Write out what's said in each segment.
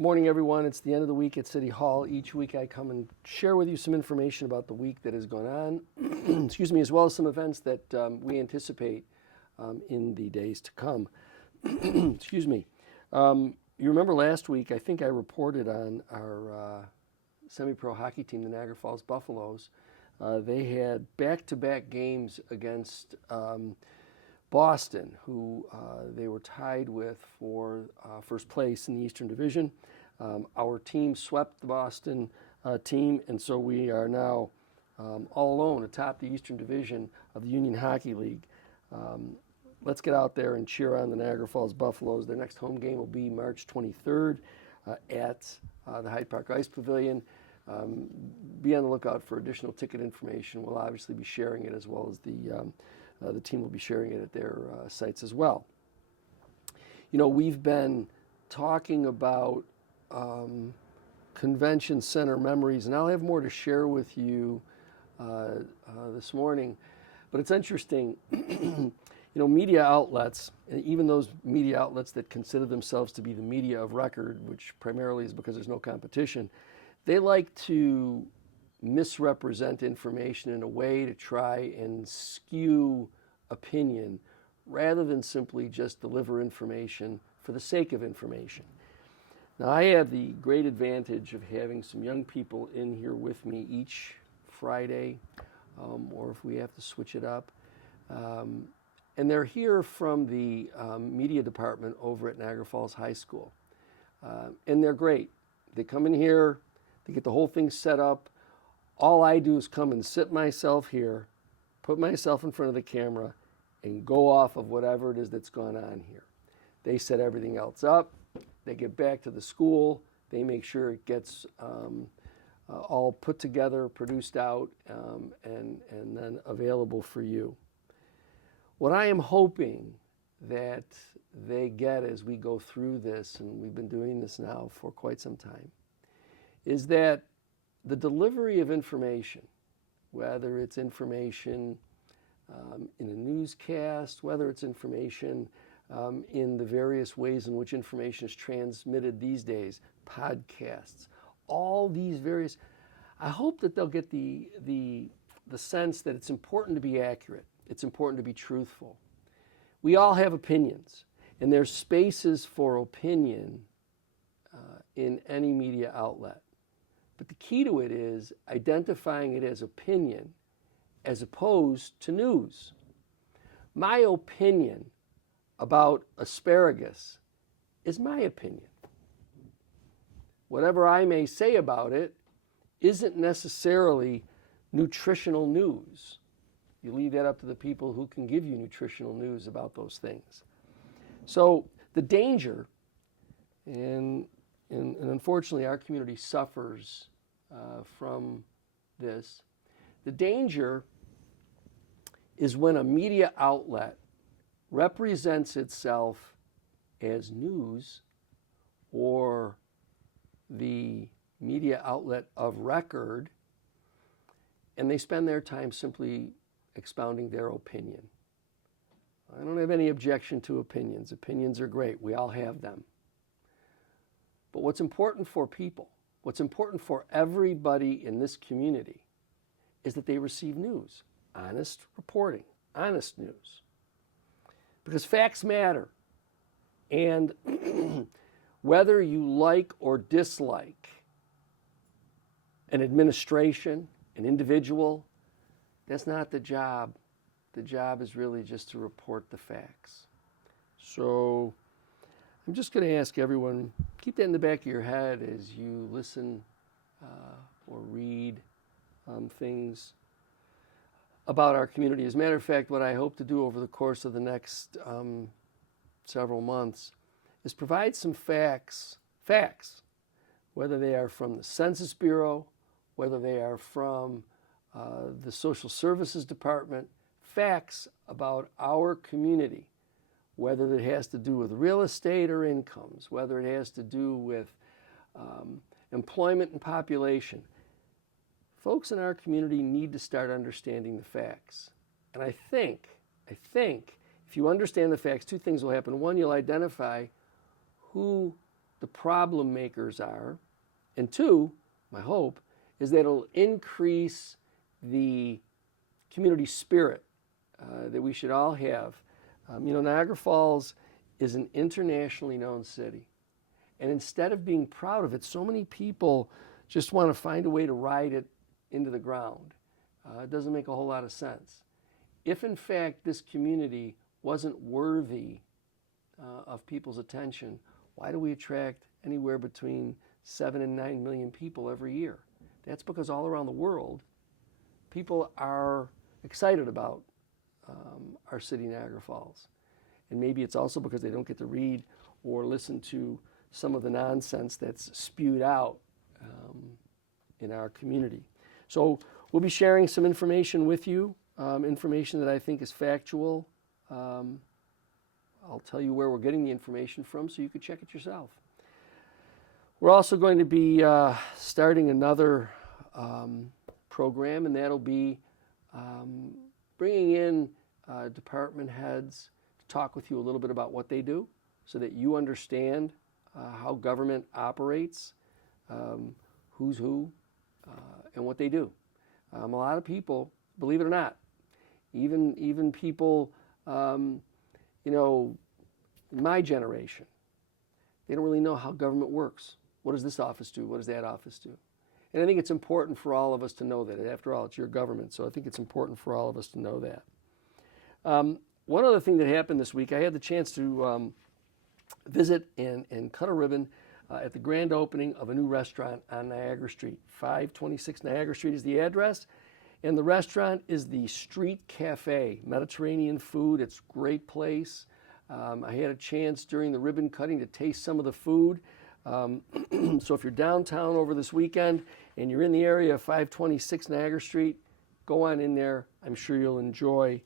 Good morning, everyone. It's the end of the week at City Hall. Each week I come and share with you some information about the week that has gone on, excuse me, as well as some events that we anticipate in the days to come. Excuse me. You remember last week, I think I reported on our semi-pro hockey team, the Niagara Falls Buffaloes. They had back-to-back games against Boston, who they were tied with for first place in the Eastern Division. Our team swept the Boston team, and so we are now all alone atop the Eastern Division of the Union Hockey League. Let's get out there and cheer on the Niagara Falls Buffaloes. Their next home game will be March 23rd at the Hyde Park Ice Pavilion. Be on the lookout for additional ticket information. We'll obviously be sharing it, as well as the team will be sharing it at their sites as well. You know, we've been talking about convention center memories, and I'll have more to share with you this morning. But it's interesting, you know, media outlets, and even those media outlets that consider themselves to be the media of record, which primarily is because there's no competition, they like to misrepresent information in a way to try and skew opinion rather than simply just deliver information for the sake of information. Now, I have the great advantage of having some young people in here with me each Friday, or if we have to switch it up. And they're here from the media department over at Niagara Falls High School. And they're great. They come in here, they get the whole thing set up. All I do is come and sit myself here, put myself in front of the camera, and go off of whatever it is that's gone on here. They set everything else up. They get back to the school. They make sure it gets all put together, produced out, and then available for you. What I am hoping that they get as we go through this, and we've been doing this now for quite some time, is that the delivery of information, whether it's information in a newscast, whether it's information in the various ways in which information is transmitted these days, podcasts, all these various, I hope that they'll get the sense that it's important to be accurate. It's important to be truthful. We all have opinions, and there's spaces for opinion in any media outlet. But the key to it is identifying it as opinion as opposed to news. My opinion about asparagus is my opinion. Whatever I may say about it isn't necessarily nutritional news. You leave that up to the people who can give you nutritional news about those things. So the danger, and unfortunately our community suffers from this, the danger is when a media outlet represents itself as news or the media outlet of record, and they spend their time simply expounding their opinion. I don't have any objection to opinions. Opinions are great. We all have them. But what's important for people, what's important for everybody in this community, is that they receive news, honest reporting, honest news. Because facts matter. And whether you like or dislike an administration, an individual, that's not the job. The job is really just to report the facts. So I'm just going to ask everyone, keep that in the back of your head as you listen or read things about our community. As a matter of fact, what I hope to do over the course of the next several months is provide some facts, whether they are from the Census Bureau, whether they are from the Social Services Department, facts about our community, whether it has to do with real estate or incomes, whether it has to do with employment and population. Folks in our community need to start understanding the facts. And I think if you understand the facts, two things will happen. One, you'll identify who the problem makers are. And two, my hope, is that it'll increase the community spirit that we should all have. Niagara Falls is an internationally known city. And instead of being proud of it, so many people just want to find a way to ride it into the ground. It doesn't make a whole lot of sense. If in fact this community wasn't worthy of people's attention, why do we attract anywhere between 7 and 9 million people every year? That's because all around the world, people are excited about our city, Niagara Falls. And maybe it's also because they don't get to read or listen to some of the nonsense that's spewed out in our community. So we'll be sharing some information with you, information that I think is factual. I'll tell you where we're getting the information from so you can check it yourself. We're also going to be starting another program, and that'll be bringing in department heads to talk with you a little bit about what they do so that you understand how government operates, who's who, and what they do. A lot of people, believe it or not, even people, my generation, they don't really know how government works. What does this office do? What does that office do? And I think it's important for all of us to know that. After all, it's your government, so I think it's important for all of us to know that. One other thing that happened this week, I had the chance to visit and cut a ribbon at the grand opening of a new restaurant on Niagara Street. 526 Niagara Street is the address, and the restaurant is the Street Cafe, Mediterranean food. It's a great place. I had a chance during the ribbon cutting to taste some of the food. So if you're downtown over this weekend and you're in the area of 526 Niagara Street, go on in there. I'm sure you'll enjoy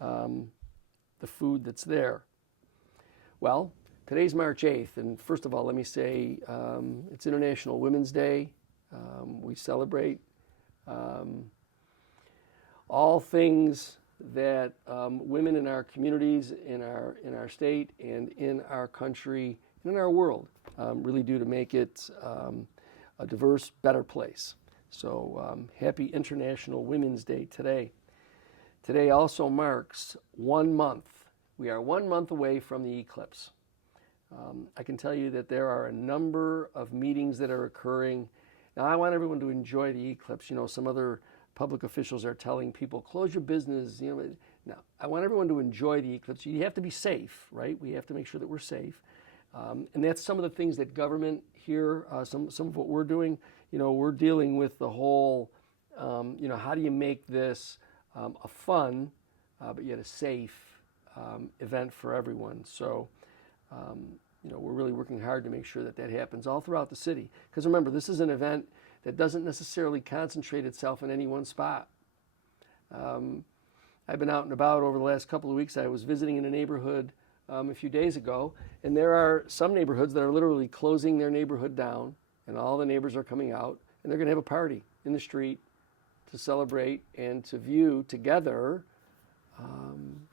the food that's there. Well, today's March 8th, and first of all, let me say it's International Women's Day. We celebrate all things that women in our communities, in our state, and in our country, and in our world really do to make it a diverse, better place. So happy International Women's Day today. Today also marks 1 month. We are 1 month away from the eclipse. I can tell you that there are a number of meetings that are occurring. Now, I want everyone to enjoy the eclipse. Some other public officials are telling people, close your business. No, I want everyone to enjoy the eclipse. You have to be safe, right? We have to make sure that we're safe. And that's some of the things that government here, some of what we're doing, we're dealing with the whole, how do you make this a fun, but yet a safe event for everyone. So, we're really working hard to make sure that that happens all throughout the city. Because remember, this is an event that doesn't necessarily concentrate itself in any one spot. I've been out and about over the last couple of weeks. I was visiting in a neighborhood a few days ago, and there are some neighborhoods that are literally closing their neighborhood down, and all the neighbors are coming out, and they're going to have a party in the street to celebrate and to view together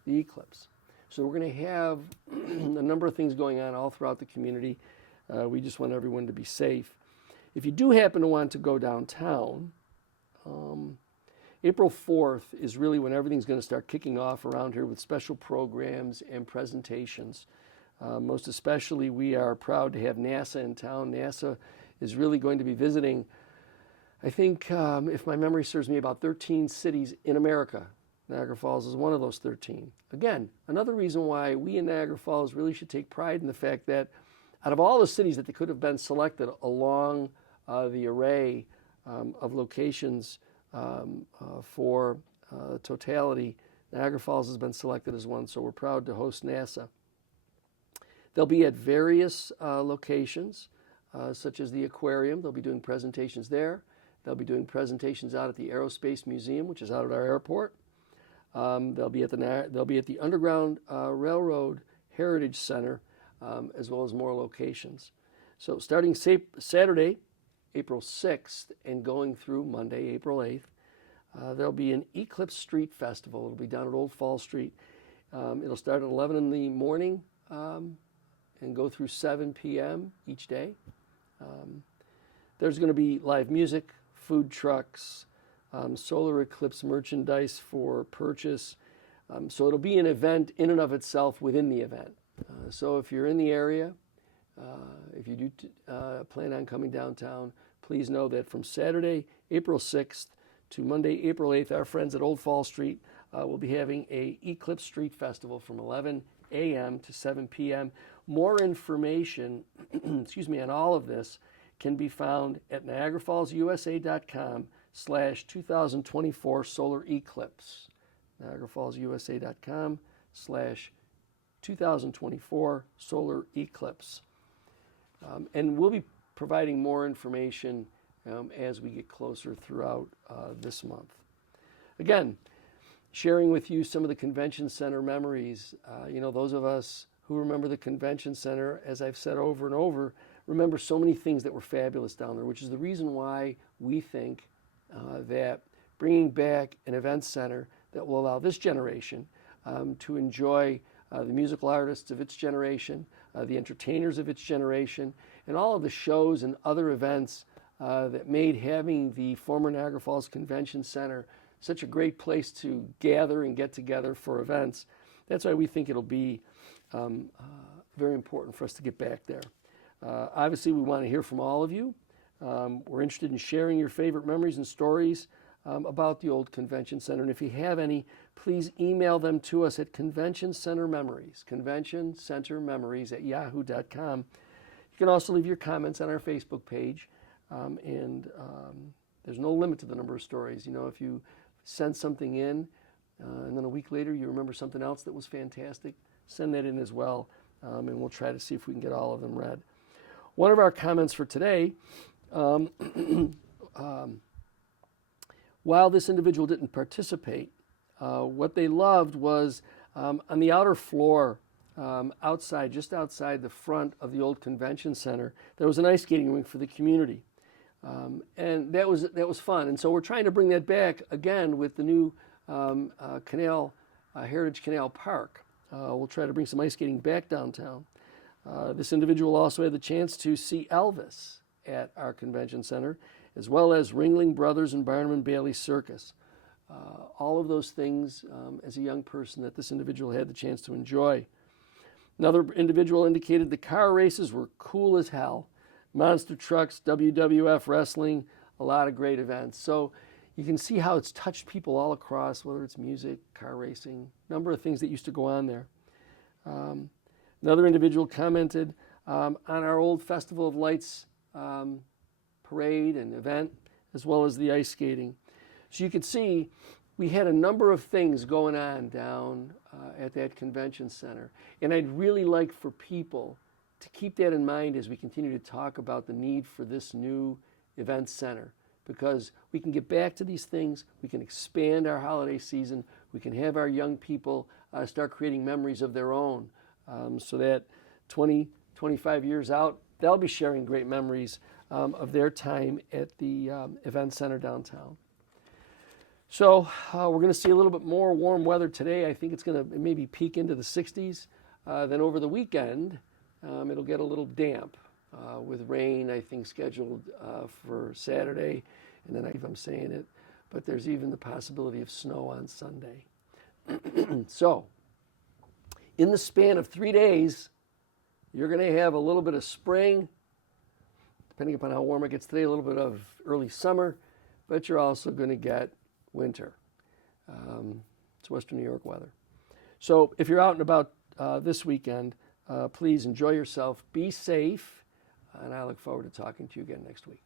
the eclipse. So we're going to have a number of things going on all throughout the community. We just want everyone to be safe. If you do happen to want to go downtown, April 4th is really when everything's going to start kicking off around here with special programs and presentations. Most especially, we are proud to have NASA in town. NASA is really going to be visiting, I think, if my memory serves me, about 13 cities in America. Niagara Falls is one of those 13. Again, another reason why we in Niagara Falls really should take pride in the fact that out of all the cities that could have been selected along the array of locations for totality, Niagara Falls has been selected as one, so we're proud to host NASA. They'll be at various locations, such as the aquarium. They'll be doing presentations there. They'll be doing presentations out at the Aerospace Museum, which is out at our airport. They'll be at the Underground Railroad Heritage Center, as well as more locations. So starting Saturday, April 6th, and going through Monday, April 8th, there'll be an Eclipse Street Festival. It'll be down at Old Fall Street. It'll start at 11 in the morning, and and go through 7 p.m. each day. There's going to be live music, food trucks, solar eclipse merchandise for purchase. So it'll be an event in and of itself within the event. So if you're in the area, if you do plan on coming downtown, please know that from Saturday, April 6th to Monday, April 8th, our friends at Old Fall Street will be having a Eclipse Street Festival from 11 a.m. to 7 p.m. More information, excuse me, on all of this can be found at niagarafallsusa.com/2024 solar eclipse. niagarafallsusa.com/2024 solar eclipse. And we'll be providing more information as we get closer throughout this month. Again, sharing with you some of the convention center memories. Those of us who remember the convention center, as I've said over and over, remember so many things that were fabulous down there, which is the reason why we think that bringing back an event center that will allow this generation to enjoy the musical artists of its generation, the entertainers of its generation, and all of the shows and other events that made having the former Niagara Falls Convention Center such a great place to gather and get together for events. That's why we think it'll be very important for us to get back there. Obviously, we want to hear from all of you. We're interested in sharing your favorite memories and stories about the old convention center. And if you have any, please email them to us at conventioncentermemories@yahoo.com. You can also leave your comments on our Facebook page. And there's no limit to the number of stories. If you send something in and then a week later you remember something else that was fantastic, send that in as well. And we'll try to see if we can get all of them read. One of our comments for today, while this individual didn't participate, what they loved was on the outer floor, outside, just outside the front of the old convention center, there was an ice skating rink for the community. And that was fun. And so we're trying to bring that back again with the new Heritage Canal Park. We'll try to bring some ice skating back downtown. This individual also had the chance to see Elvis at our convention center, as well as Ringling Brothers and Barnum and Bailey Circus. All of those things as a young person that this individual had the chance to enjoy. Another individual indicated the car races were cool as hell. Monster trucks, WWF wrestling, a lot of great events. So you can see how it's touched people all across, whether it's music, car racing, number of things that used to go on there. Another individual commented on our old Festival of Lights parade and event, as well as the ice skating. So you could see we had a number of things going on down at that convention center. And I'd really like for people to keep that in mind as we continue to talk about the need for this new event center, because we can get back to these things, we can expand our holiday season, we can have our young people start creating memories of their own, so that 20, 25 years out, they'll be sharing great memories of their time at the event center downtown. So we're going to see a little bit more warm weather today. I think it's going to maybe peak into the 60s. Then over the weekend, it'll get a little damp with rain, I think, scheduled for Saturday. And then if I'm saying it, but there's even the possibility of snow on Sunday. So in the span of 3 days, you're going to have a little bit of spring, depending upon how warm it gets today, a little bit of early summer, but you're also going to get winter. It's Western New York weather. So if you're out and about this weekend, please enjoy yourself, be safe, and I look forward to talking to you again next week.